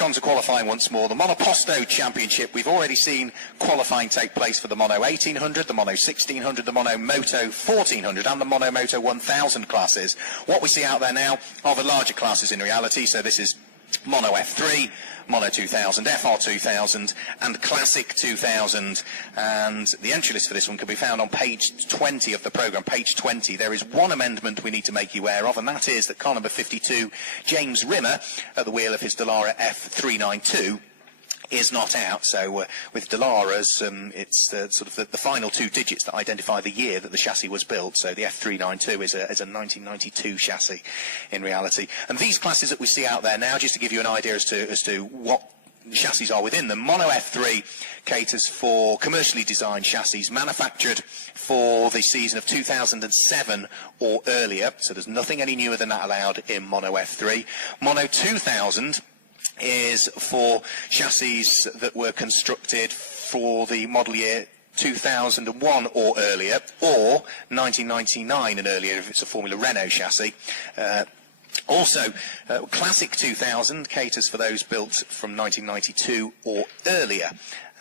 back on to qualifying once more. The Monoposto Championship, we've already seen qualifying take place for the Mono 1800, the Mono 1600, the Mono Moto 1400 and the Mono Moto 1000 classes. What we see out there now are the larger classes in reality, so this is Mono F3, Mono 2000, FR 2000 and Classic 2000, and the entry list for this one can be found on page 20 of the programme, page 20. There is one amendment we need to make you aware of, and that is that car number 52, James Rimmer, at the wheel of his Dallara F392, is not out. So with Dallara's, it's sort of the final two digits that identify the year that the chassis was built. So the F392 is a 1992 chassis in reality. And these classes that we see out there now, just to give you an idea as to what chassis are within them, Mono F3 caters for commercially designed chassis manufactured for the season of 2007 or earlier. So there's nothing any newer than that allowed in Mono F3. Mono 2000 is for chassis that were constructed for the model year 2001 or earlier, or 1999 and earlier if it's a Formula Renault chassis. Also, Classic 2000 caters for those built from 1992 or earlier.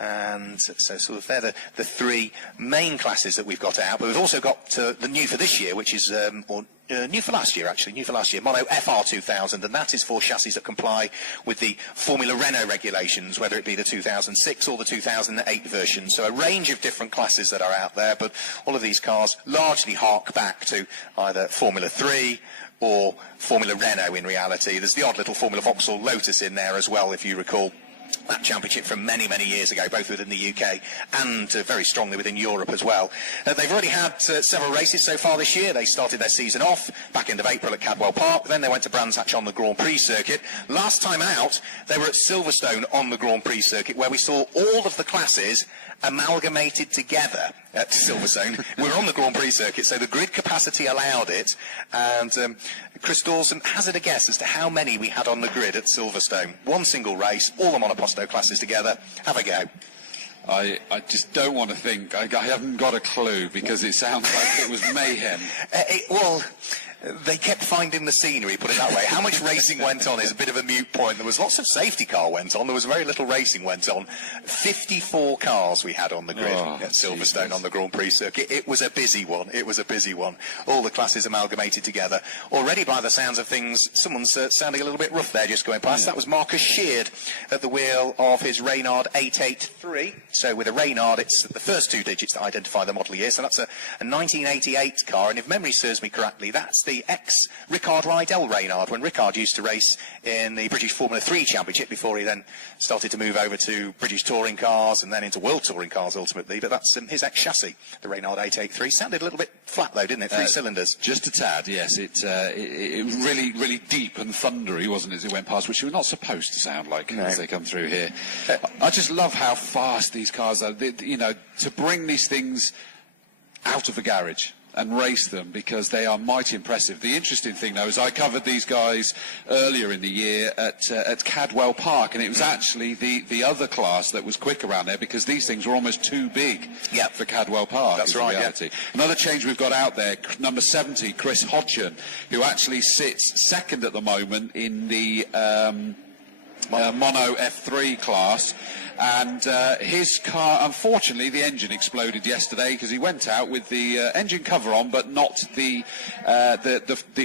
And so sort of they're the three main classes that we've got out. But we've also got the new for this year, which is, new for last year actually, Mono FR 2000, and that is for chassis that comply with the Formula Renault regulations, whether it be the 2006 or the 2008 version. So a range of different classes that are out there, but all of these cars largely hark back to either Formula 3 or Formula Renault in reality. There's the odd little Formula Vauxhall Lotus in there as well, if you recall that championship from many, many years ago, both within the UK and very strongly within Europe as well. They've already had several races so far this year. They started their season off back end of April at Cadwell Park, then they went to Brands Hatch on the Grand Prix circuit. Last time out, they were at Silverstone on the Grand Prix circuit, where we saw all of the classes amalgamated together at Silverstone. We're on the Grand Prix circuit, so the grid capacity allowed it, and Chris Dawson, hazard a guess as to how many we had on the grid at Silverstone. One single race, all the Monoposto classes together. Have a go. I just don't want to think. I haven't got a clue, because it sounds like it was mayhem. Well, they kept finding the scenery, put it that way. How much racing went on is a bit of a moot point. There was lots of safety car went on. There was very little racing went on. 54 cars we had on the grid at Silverstone Jesus. On the Grand Prix circuit. It was a busy one. It was a busy one. All the classes amalgamated together. Already, by the sounds of things, someone's sounding a little bit rough there just going past. That was Marcus Sheard at the wheel of his Reynard 883. So with a Reynard, it's the first two digits that identify the model year. So that's a 1988 car. And if memory serves me correctly, that's the ex-Ricard Rydell Reynard, when Ricard used to race in the British Formula 3 Championship before he then started to move over to British touring cars and then into World Touring cars ultimately. But that's his ex-chassis, the Reynard 883. Sounded a little bit flat though, didn't it? Three cylinders. Just a tad, yes. It was really, really deep and thundery, wasn't it, as it went past, which they were not supposed to sound like as they come through here. I just love how fast these cars are. You know, to bring these things out of the garage and race them, because they are mighty impressive. The interesting thing, though, is I covered these guys earlier in the year at Cadwell Park, and it was actually the other class that was quick around there, because these things were almost too big for Cadwell Park. That's right, Another change we've got out there, number 70, Chris Hodgson, who actually sits second at the moment in the Mono F3 class. And his car, unfortunately, the engine exploded yesterday, because he went out with the engine cover on, but not the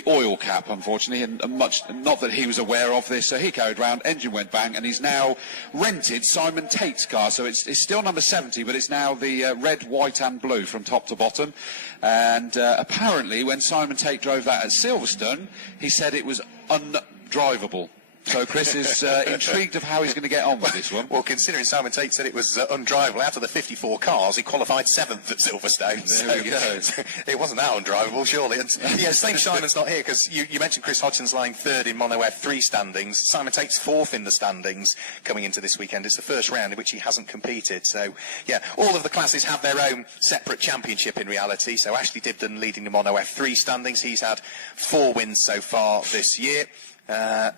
oil cap, unfortunately, and not that he was aware of this. So he carried around, engine went bang, and he's now rented Simon Tate's car. So it's still number 70, but it's now the red, white, and blue from top to bottom. And apparently, when Simon Tate drove that at Silverstone, he said it was undrivable. So Chris is intrigued of how he's going to get on with this one. Well, considering Simon Tate said it was undrivable, out of the 54 cars, he qualified 7th at Silverstone. There we go. It wasn't that undrivable, surely. And yeah, Steve Simon's not here, because you mentioned Chris Hodgson's lying third in Mono F3 standings. Simon Tate's fourth in the standings coming into this weekend. It's the first round in which he hasn't competed. So, yeah, all of the classes have their own separate championship in reality. So Ashley Dibden leading the Mono F3 standings. He's had 4 wins so far this year.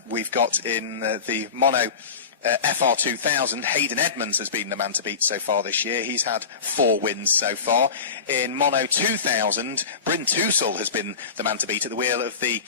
We've got in the Mono FR 2000, Hayden Edmonds has been the man to beat so far this year. He's had 4 wins so far. In Mono 2000, Bryn Tousell has been the man to beat at the wheel of the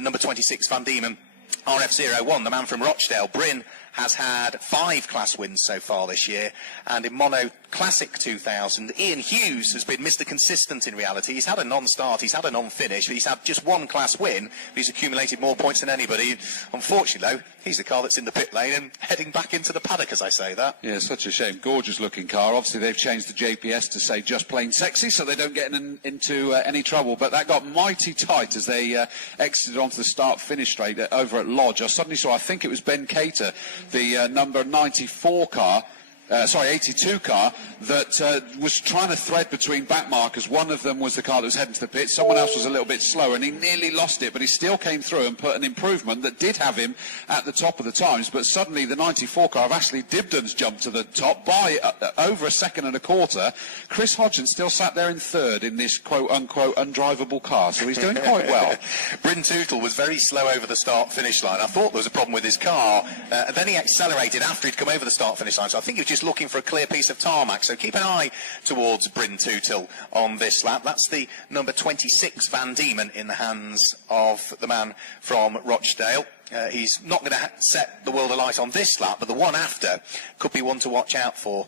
number 26 Van Diemen RF01, the man from Rochdale. Bryn has had 5 class wins so far this year, and in Mono Classic 2000, Ian Hughes has been Mr. Consistent in reality. He's had a non-start, he's had a non-finish, but he's had just 1 class win. He's accumulated more points than anybody. Unfortunately, though, he's the car that's in the pit lane and heading back into the paddock as I say that. Yeah, such a shame. Gorgeous looking car. Obviously, they've changed the JPS to say just plain sexy, so they don't get into any trouble. But that got mighty tight as they exited onto the start-finish straight over at Lodge. I suddenly saw, I think it was Ben Cater, the number 94 car, 82 car, that was trying to thread between back markers. One of them was the car that was heading to the pit. Someone else was a little bit slower, and he nearly lost it, but he still came through and put an improvement that did have him at the top of the times. But suddenly the 94 car of Ashley Dibden's jumped to the top by over a second and a quarter. Chris Hodgson still sat there in third in this quote-unquote undrivable car, so he's doing quite well. Bryn Tootle was very slow over the start-finish line. I thought there was a problem with his car, and then he accelerated after he'd come over the start-finish line, so I think he was just looking for a clear piece of tarmac. So keep an eye towards Bryn Tootle on this lap. That's the number 26 Van Diemen in the hands of the man from Rochdale. He's not going to set the world alight on this lap, but the one after could be one to watch out for.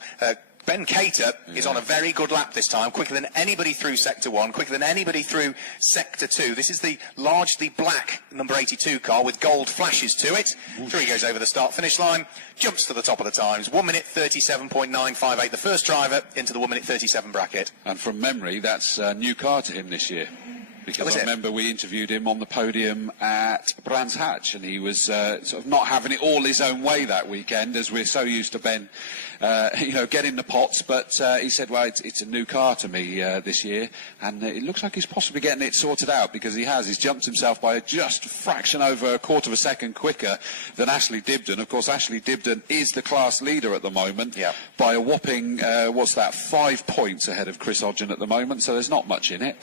Ben Cater is on a very good lap this time, quicker than anybody through Sector 1, quicker than anybody through Sector 2. This is the largely black number 82 car with gold flashes to it. Through he goes over the start-finish line, jumps to the top of the times. 1 minute 37.958, the first driver into the 1 minute 37 bracket. And from memory, that's a new car to him this year. Because I remember we interviewed him on the podium at Brands Hatch, and he was sort of not having it all his own way that weekend, as we're so used to Ben, getting the pots. But he said, well, it's a new car to me this year, and it looks like he's possibly getting it sorted out, because he has. He's jumped himself by just a fraction over a quarter of a second quicker than Ashley Dibden. Of course, Ashley Dibden is the class leader at the moment by a whopping, 5 points ahead of Chris Hodgson at the moment, so there's not much in it.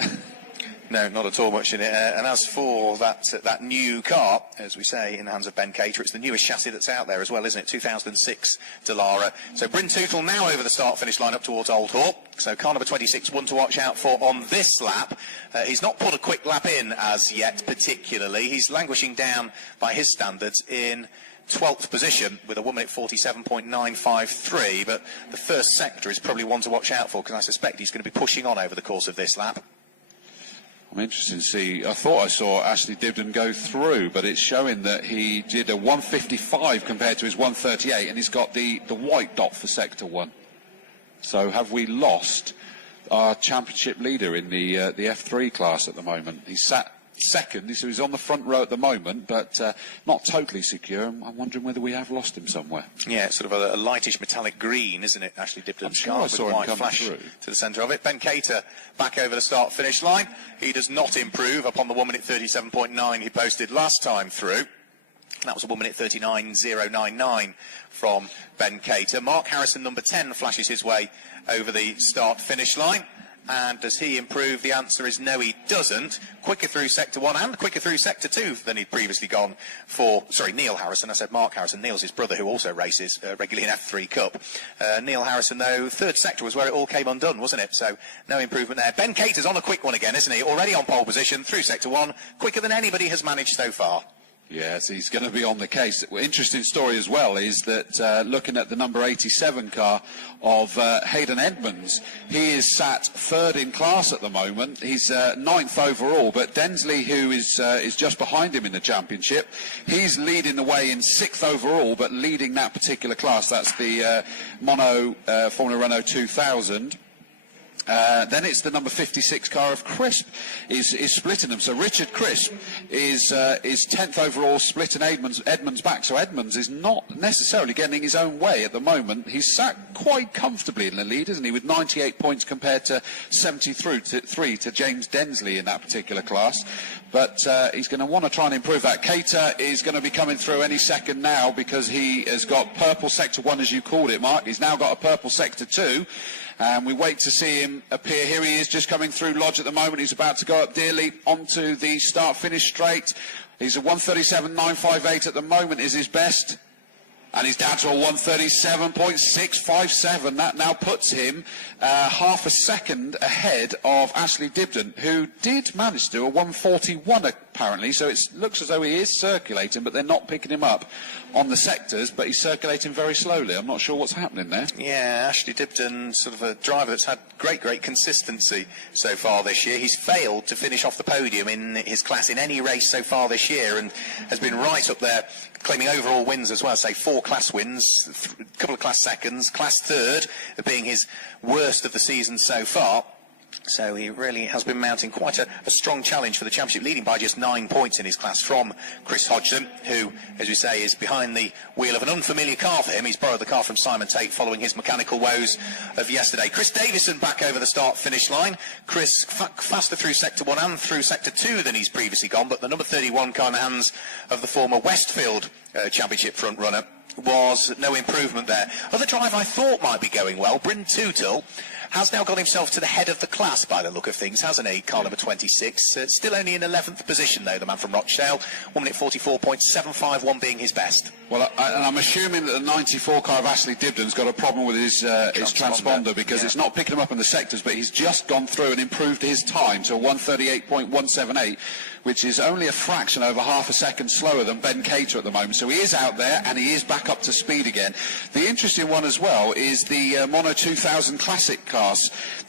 No, not at all much in it. And as for that new car, as we say, in the hands of Ben Cater, it's the newest chassis that's out there as well, isn't it? 2006 Dallara. So Bryn Tootle now over the start-finish line up towards Old Hall. So car number 26, one to watch out for on this lap. He's not put a quick lap in as yet, particularly. He's languishing down by his standards in 12th position with a 1 minute 47.953. But the first sector is probably one to watch out for, because I suspect he's going to be pushing on over the course of this lap. I'm interested to see. I thought I saw Ashley Dibden go through, but it's showing that he did a 155 compared to his 138, and he's got the white dot for Sector 1. So have we lost our championship leader in the F3 class at the moment? He's sat second, so he's on the front row at the moment, but not totally secure. I'm wondering whether we have lost him somewhere. Yeah, it's sort of a lightish metallic green, isn't it, Ashley Dibden's car, with a white flash to the centre of it. Ben Cater back over the start-finish line. He does not improve upon the 1 minute 37.9 he posted last time through. That was a 1 minute 39.099 from Ben Cater. Mark Harrison, number 10, flashes his way over the start-finish line. And does he improve? The answer is no, he doesn't. Quicker through Sector 1 and quicker through Sector 2 than he'd previously gone for. Sorry, Neil Harrison. I said Mark Harrison. Neil's his brother, who also races regularly in F3 Cup. Neil Harrison, though, third sector was where it all came undone, wasn't it? So no improvement there. Ben Cater's on a quick one again, isn't he? Already on pole position through Sector 1, quicker than anybody has managed so far. Yes, he's going to be on the case. Interesting story as well is that looking at the number 87 car of Hayden Edmonds, he is sat third in class at the moment. He's ninth overall, but Densley, who is just behind him in the championship, he's leading the way in sixth overall, but leading that particular class. That's the Mono Formula Renault 2000. Then it's the number 56 car of Crisp is splitting them. So Richard Crisp is 10th overall, splitting Edmonds back. So Edmonds is not necessarily getting his own way at the moment. He's sat quite comfortably in the lead, isn't he, with 98 points compared to 73 to James Densley in that particular class. But he's going to want to try and improve that. Cater is going to be coming through any second now, because he has got purple Sector 1, as you called it, Mark. He's now got a purple Sector 2. And we wait to see him appear. Here he is, just coming through Lodge at the moment. He's about to go up Dearly onto the start-finish straight. He's a 137.958 at the moment, is his best. And he's down to a 137.657. That now puts him half a second ahead of Ashley Dibden, who did manage to do a 141 apparently, so it looks as though he is circulating, but they're not picking him up on the sectors, but he's circulating very slowly. I'm not sure what's happening there. Yeah, Ashley Dibden, sort of a driver that's had great consistency so far this year. He's failed to finish off the podium in his class in any race so far this year, and has been right up there, claiming overall wins as well. Say 4 class wins, a couple of class seconds, class third being his worst of the season so far. So he really has been mounting quite a strong challenge for the championship, leading by just 9 points in his class from Chris Hodgson, who, as we say, is behind the wheel of an unfamiliar car for him. He's borrowed the car from Simon Tate following his mechanical woes of yesterday. Chris Davison back over the start-finish line. Chris faster through Sector 1 and through Sector 2 than he's previously gone, but the number 31 car in the hands of the former Westfield championship front-runner was no improvement there. Other driver I thought might be going well, Bryn Tootle, has now got himself to the head of the class by the look of things, hasn't he? Car number 26. Still only in 11th position, though, the man from Rochdale. 1 minute 44.751 being his best. Well, and I'm assuming that the 94 car of Ashley Dibden's got a problem with his transponder, because it's not picking him up in the sectors, but he's just gone through and improved his time to 138.178, which is only a fraction over half a second slower than Ben Cater at the moment. So he is out there, and he is back up to speed again. The interesting one as well is the Mono 2000 Classic class.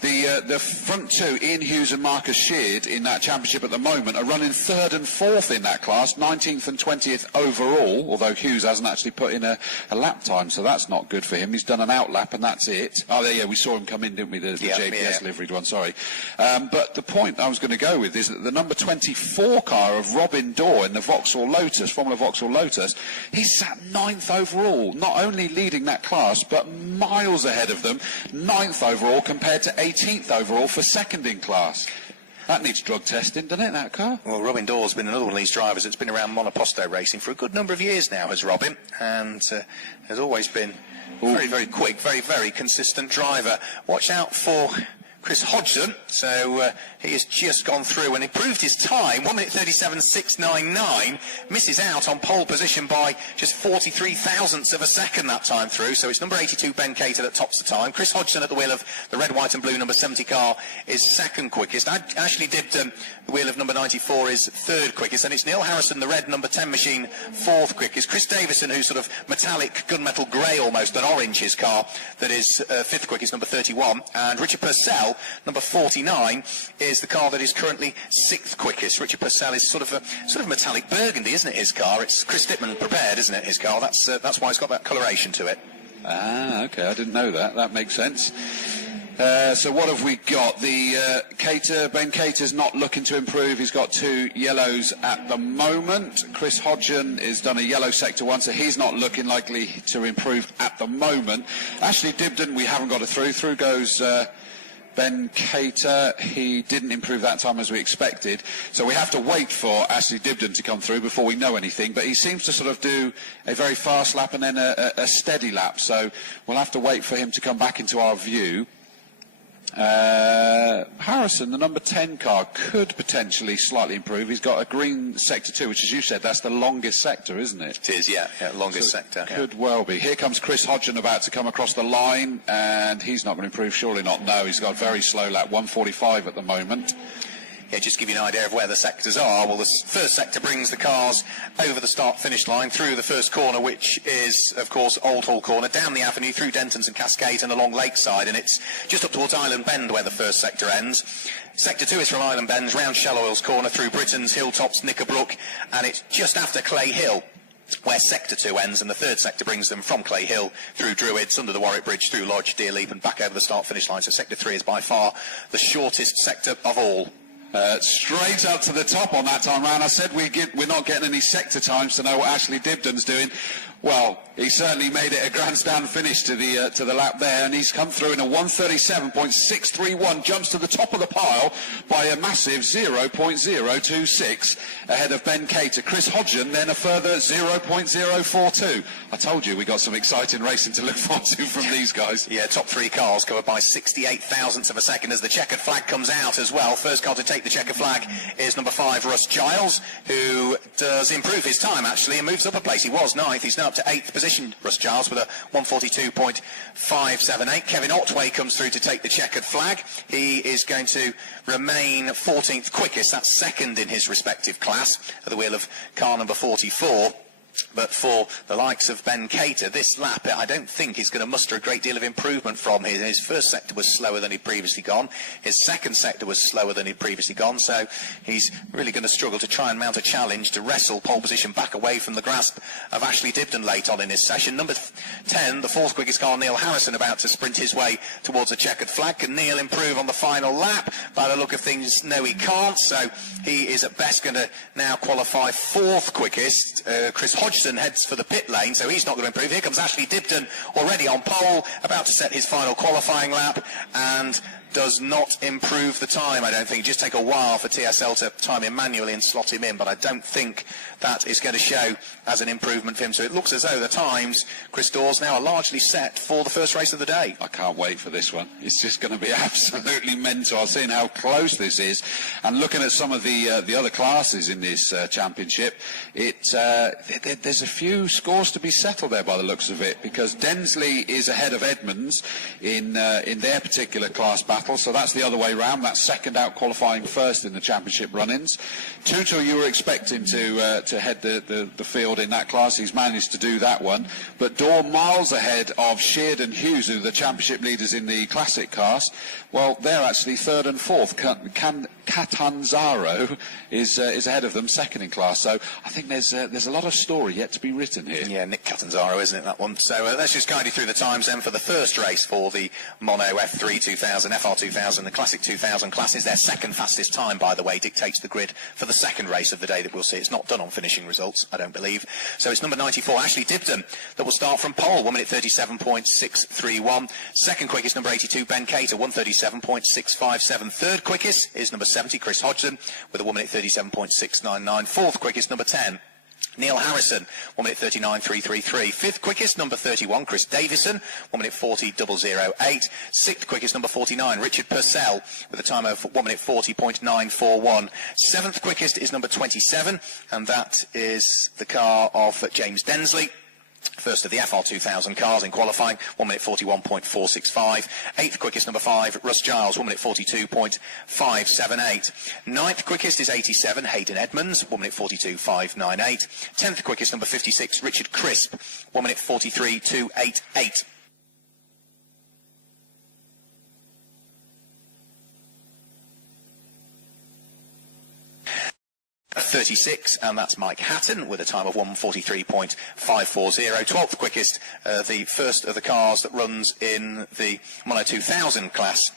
The front two, Ian Hughes and Marcus Sheard, in that championship at the moment, are running 3rd and 4th in that class, 19th and 20th overall, although Hughes hasn't actually put in a lap time, so that's not good for him. He's done an out lap, and that's it. Oh, yeah, we saw him come in, didn't we, the JPS liveried one, sorry. But the point I was going to go with is that the number 24 car of Robin Dorr in the Vauxhall Lotus, Formula Vauxhall Lotus, he's sat 9th overall, not only leading that class, but miles ahead of them, 9th overall compared to 18th overall for second in class. That needs drug testing, doesn't it, that car? Well, Robin Dorr's been another one of these drivers that's been around monoposto racing for a good number of years now, has Robin, and has always been very quick, very consistent driver. Watch out for Chris Hodgson. So he has just gone through and improved his time, 1 minute 37.699, misses out on pole position by just 43 thousandths of a second that time through. So it's number 82 Ben Cater that tops the time. Chris Hodgson at the wheel of the red, white and blue number 70 car is second quickest. Ashley Dibden, the wheel of number 94, is third quickest, and it's Neil Harrison, the red number 10 machine, fourth quickest. Chris Davison, who's sort of metallic gunmetal grey almost, an orange his car, that is fifth quickest, number 31, and Richard Purcell, number 49, is the car that is currently sixth quickest. Richard Purcell is sort of metallic burgundy, isn't it, his car? It's Chris Dittman prepared, isn't it, his car? That's why it's got that coloration to it. Ah, okay, I didn't know that. That makes sense. So what have we got? The Ben Cater's not looking to improve. He's got 2 yellows at the moment. Chris Hodgson has done a yellow sector 1, so he's not looking likely to improve at the moment. Ashley Dibden, we haven't got a through. Through goes Ben Cater. He didn't improve that time as we expected, so we have to wait for Ashley Dibden to come through before we know anything, but he seems to sort of do a very fast lap and then a steady lap, so we'll have to wait for him to come back into our view. Harrison, the number 10 car, could potentially slightly improve. He's got a green sector 2, which, as you said, that's the longest sector, isn't it? It is, yeah, longest sector. Could well be. Here comes Chris Hodgson about to come across the line, and he's not going to improve, surely not. No, he's got a very slow lap, 1:45 at the moment. Yeah, just to give you an idea of where the sectors are. Well, the first sector brings the cars over the start-finish line through the first corner, which is, of course, Old Hall Corner, down the avenue, through Dentons and Cascade and along Lakeside, and it's just up towards Island Bend where the first sector ends. Sector 2 is from Island Bend, round Shell Oils Corner, through Britain's, Hilltops, Knickerbrook, and it's just after Clay Hill where sector 2 ends, and the third sector brings them from Clay Hill through Druids, under the Warwick Bridge, through Lodge, Deerleap, and back over the start-finish line. So sector 3 is by far the shortest sector of all. Straight up to the top on that time round. I said we're not getting any sector times to know what Ashley Dibden's doing. Well, he certainly made it a grandstand finish to the lap there, and he's come through in a 1:37.631, jumps to the top of the pile by a massive 0.026 ahead of Ben Cater. Chris Hodgson then a further 0.042. I told you we got some exciting racing to look forward to from these guys. Yeah, top 3 cars covered by 68 thousandths of a second as the checkered flag comes out as well. First car to take the checkered flag is number 5, Russ Giles, who does improve his time actually and moves up a place. He was 9th, he's now up to 8th position. position, Russ Giles, with a 142.578. Kevin Otway comes through to take the checkered flag. He is going to remain 14th quickest. That's second in his respective class at the wheel of car number 44. But for the likes of Ben Cater, this lap, I don't think is going to muster a great deal of improvement from him. His first sector was slower than he'd previously gone. His second sector was slower than he'd previously gone. So he's really going to struggle to try and mount a challenge to wrestle pole position back away from the grasp of Ashley Dibden late on in his session. Number 10, the fourth quickest car, Neil Harrison, about to sprint his way towards a checkered flag. Can Neil improve on the final lap? By the look of things, no, he can't. So he is at best going to now qualify fourth quickest. Chris Hodgson heads for the pit lane, so he's not going to improve. Here comes Ashley Dibden, already on pole, about to set his final qualifying lap, and does not improve the time, I don't think. It just take a while for TSL to time him manually and slot him in, but I don't think that is going to show as an improvement for him. So it looks as though the times, Chris Dawes, now are largely set for the first race of the day. I can't wait for this one. It's just going to be absolutely mental. I've seen how close this is, and looking at some of the other classes in this championship, there's a few scores to be settled there by the looks of it, because Densley is ahead of Edmonds in their particular class battle. So that's the other way round. That's second out, qualifying first in the championship run-ins. Tutu, you were expecting to head the field in that class. He's managed to do that one. But Dawn miles ahead of Sheard and Hughes, who are the championship leaders in the classic cars. Well, they're actually third and fourth. Catanzaro is ahead of them, second in class. So I think there's a lot of story yet to be written here. Yeah, Nick Catanzaro, isn't it, that one? So let's just guide you through the times then for the first race for the Mono F3 2000, FR 2000, the Classic 2000 classes. Their second fastest time, by the way, dictates the grid for the second race of the day that we'll see. It's not done on finishing results, I don't believe. So it's number 94, Ashley Dibden, that will start from pole, 1 minute 37.631. Second quickest, number 82, Ben Cater, 137.657. Third quickest is number 70, Chris Hodgson, with a 1 minute 37.699. Fourth quickest, number 10, Neil Harrison, 1 minute 39.333. Fifth quickest, number 31, Chris Davison, 1 minute 40.008. Sixth quickest, number 49, Richard Purcell, with a time of 1 minute 40.941. Seventh quickest is number 27, and that is the car of James Densley. First of the FR 2000 cars in qualifying, 1 minute 41.465. Eighth quickest, number 5, Russ Giles, 1 minute 42.578. Ninth quickest is 87, Hayden Edmonds, 1 minute 42.598. 10th quickest, number 56, Richard Crisp, 1 minute 43.288. 36, and that's Mike Hatton with a time of 1:43.540. 12th quickest, the first of the cars that runs in the Mono 2000 class,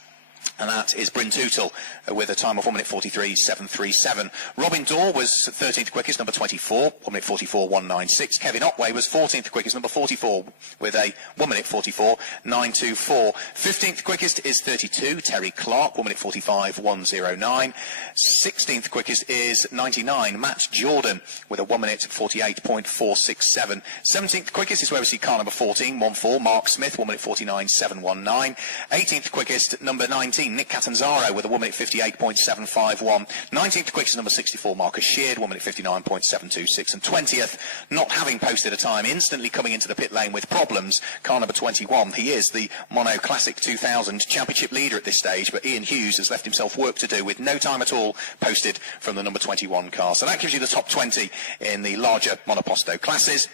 and that is Bryn Tootle with a time of 1 minute 43.737. Robin Dorr was 13th quickest, number 24, 1 minute 44.196. Kevin Otway was 14th quickest, number 44, with a 1 minute 44.924. 15th quickest is 32, Terry Clark, 1 minute 45.109. 16th quickest is 99, Matt Jordan, with a 1 minute 48.467. 17th quickest is where we see car number 14, 1-4, Mark Smith, 1 minute 49.719. 18th quickest, number 19, Nick Catanzaro, with a 1 minute 58.751. 19th quickest, number 64, Marcus Sheard, 1 minute 59.726. And 20th, not having posted a time, instantly coming into the pit lane with problems, car number 21. He is the Mono Classic 2000 championship leader at this stage, but Ian Hughes has left himself work to do with no time at all posted from the number 21 car. So that gives you the top 20 in the larger monoposto classes.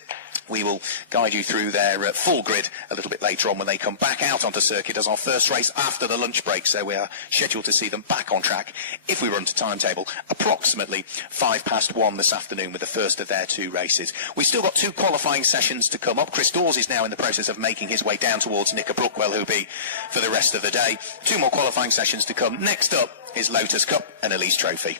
We will guide you through their full grid a little bit later on when they come back out onto circuit as our first race after the lunch break. So we are scheduled to see them back on track, if we run to timetable, approximately 1:05 this afternoon with the first of their two races. We've still got two qualifying sessions to come up. Chris Dawes is now in the process of making his way down towards Nicker Brookwell, who'll be for the rest of the day. Two more qualifying sessions to come. Next up is Lotus Cup and Elise Trophy.